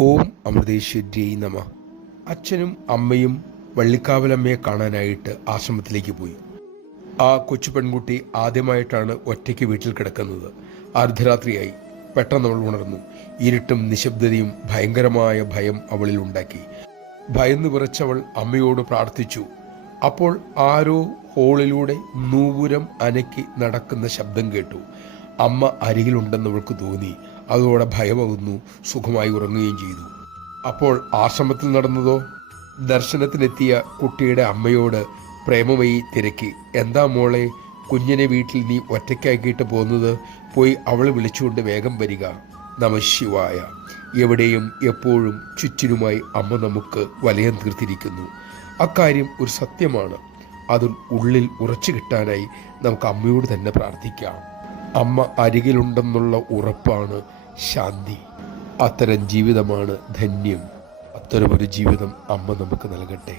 ഓം അമൃതേശ്വര്യൈ നമ. അച്ഛനും അമ്മയും വള്ളിക്കാവലമ്മയെ കാണാനായിട്ട് ആശ്രമത്തിലേക്ക് പോയി. ആ കൊച്ചു പെൺകുട്ടി ആദ്യമായിട്ടാണ് ഒറ്റയ്ക്ക് വീട്ടിൽ കിടക്കുന്നത്. അർദ്ധരാത്രിയായി. പെട്ടെന്ന് അവൾ ഉണർന്നു. ഇരുട്ടും നിശബ്ദതയും ഭയങ്കരമായ ഭയം അവളിൽ ഉണ്ടാക്കി. ഭയന്ന് വിറച്ചവൾ അമ്മയോട് പ്രാർത്ഥിച്ചു. അപ്പോൾ ആരോ ഹോളിലൂടെ നൂപുരം അനക്കി നടക്കുന്ന ശബ്ദം കേട്ടു. അമ്മ അരികിലുണ്ടെന്ന് അവൾക്ക് തോന്നി. അതോടെ ഭയമകുന്നു. സുഖമായി ഉറങ്ങുകയും ചെയ്തു. അപ്പോൾ ആശ്രമത്തിൽ നടന്നതോ? ദർശനത്തിനെത്തിയ കുട്ടിയുടെ അമ്മയോട് പ്രേമമയി തിരക്കി. എന്താ മോളെ, കുഞ്ഞിനെ വീട്ടിൽ നീ ഒറ്റയ്ക്കാക്കിയിട്ട് പോകുന്നത്? പോയി അവളെ വിളിച്ചുകൊണ്ട് വേഗം വരിക. നമഃശിവായ. എവിടെയും എപ്പോഴും ചുറ്റിനുമായി അമ്മ നമുക്ക് വലയം തീർത്തിരിക്കുന്നു. അക്കാര്യം ഒരു സത്യമാണ്. അത് ഉള്ളിൽ ഉറച്ചു കിട്ടാനായി നമുക്ക് അമ്മയോട് തന്നെ പ്രാർത്ഥിക്കാം. അമ്മ അരികിലുണ്ടെന്നുള്ള ഉറപ്പാണ് ശാന്തി. അത്തരം ജീവിതമാണ് ധന്യം. അത്തരമൊരു ജീവിതം അമ്മ നമുക്ക് നൽകട്ടെ.